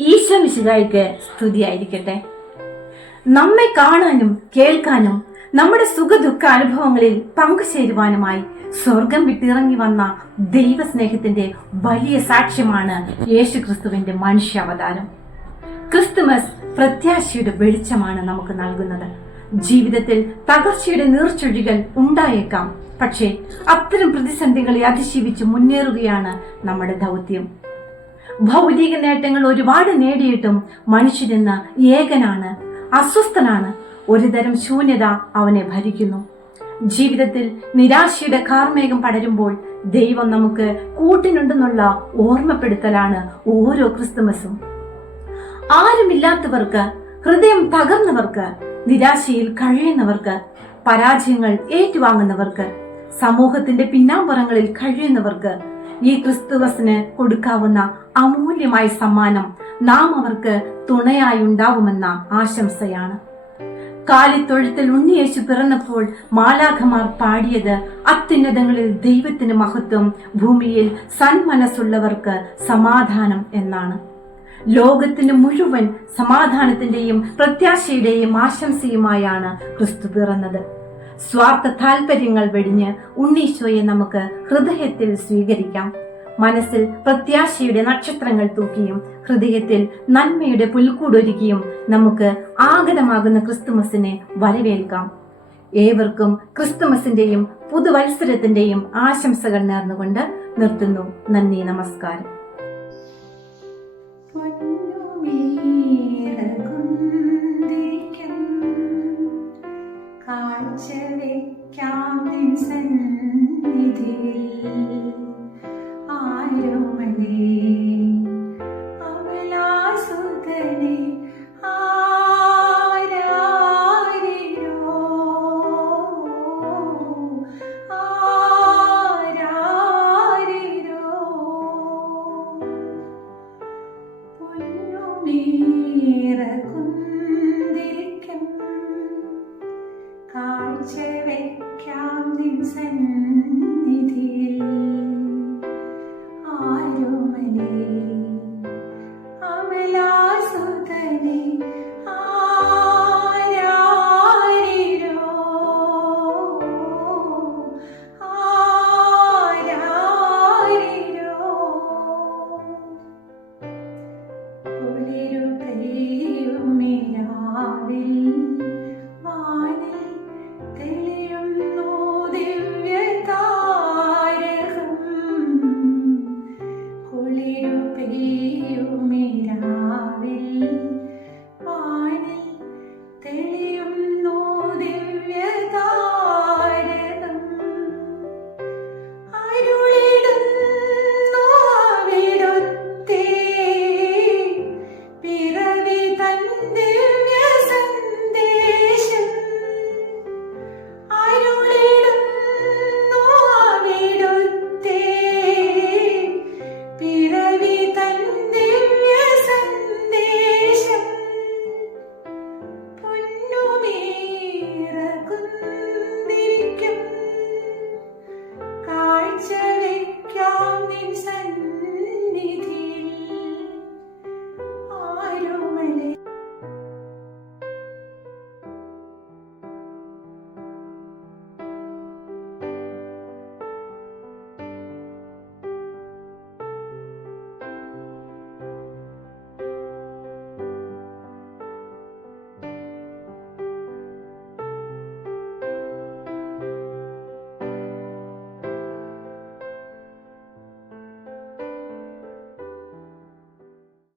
ഈശ്വമിശികായിക്ക് സ്തുതിയായിരിക്കട്ടെ. നമ്മെ കാണാനും കേൾക്കാനും നമ്മുടെ സുഖദുഃഖ അനുഭവങ്ങളിൽ പങ്കുചേരുവാനുമായി സ്വർഗം വിട്ടിറങ്ങി വന്ന ദൈവസ്നേഹത്തിന്റെ വലിയ സാക്ഷ്യമാണ് യേശു ക്രിസ്തുവിന്റെ മനുഷ്യാവതാരം. ക്രിസ്തുമസ് പ്രത്യാശയുടെ വെളിച്ചമാണ് നമുക്ക് നൽകുന്നത്. ജീവിതത്തിൽ തകർച്ചയുടെ നീർച്ചൊഴികൾ ഉണ്ടായേക്കാം. പക്ഷേ അത്തരം പ്രതിസന്ധികളെ അതിജീവിച്ച് മുന്നേറുകയാണ് നമ്മുടെ ദൗത്യം. ഭൗതിക നേട്ടങ്ങൾ ഒരുപാട് നേടിയിട്ടും മനുഷ്യനെന്ന ഏകനാണ് അസ്വസ്ഥനാണ്. ഒരുതരം ശൂന്യത അവനെ ഭരിക്കുന്നു. ജീവിതത്തിൽ നിരാശയുടെ കാർമേഘം പടരുമ്പോൾ ദൈവം നമുക്ക് കൂട്ടിനുണ്ടെന്നുള്ള ഓർമ്മപ്പെടുത്തലാണ് ഓരോ ക്രിസ്തുമസും. ആരുമില്ലാത്തവർക്ക് ഹൃദയം തകർന്നവർക്ക് നിരാശയിൽ കഴിയുന്നവർക്ക് പരാജയങ്ങൾ ഏറ്റുവാങ്ങുന്നവർക്ക് സമൂഹത്തിന്റെ പിന്നാമ്പുറങ്ങളിൽ കഴിയുന്നവർക്ക് ഈ ക്രിസ്തുവസിന് കൊടുക്കാവുന്ന അമൂല്യമായ സമ്മാനം നാം അവർക്ക് തുണയായി ഉണ്ടാവുമെന്ന ആശംസയാണ്. കാലിത്തൊഴുത്തിൽ ഉണ്ണിയേശു പിറന്നപ്പോൾ മാലാഖമാർ പാടിയത് അത്യുന്നതങ്ങളിൽ ദൈവത്തിന് മഹത്വം ഭൂമിയിൽ സന്മനസ്സുള്ളവർക്ക് സമാധാനം എന്നാണ്. ലോകത്തിന് മുഴുവൻ സമാധാനത്തിന്റെയും പ്രത്യാശയുടെയും ആശംസയുമായാണ് ക്രിസ്തു പിറന്നത്. സ്വാർത്ഥ താല്പര്യങ്ങൾ വെടിഞ്ഞ് ഉണ്ണീശോയെ നമുക്ക് ഹൃദയത്തിൽ സ്വീകരിക്കാം. മനസ്സിൽ പ്രത്യാശയുടെ നക്ഷത്രങ്ങൾ തൂക്കിയും ഹൃദയത്തിൽ നന്മയുടെ പുൽക്കൂടൊരുക്കിയും നമുക്ക് ആഗതമാകുന്ന ക്രിസ്തുമസിനെ വരവേൽക്കാം. ഏവർക്കും ക്രിസ്തുമസിന്റെയും പുതുവത്സരത്തിന്റെയും ആശംസകൾ നേർന്നുകൊണ്ട് നിർത്തുന്നു. നന്ദി നമസ്കാരം. പൊന്നുമീറകുന്തിരിക്കും കാഴ്ചവെക്കാം നിൻ സന്നിധിയിൽ ആരുമലേ me.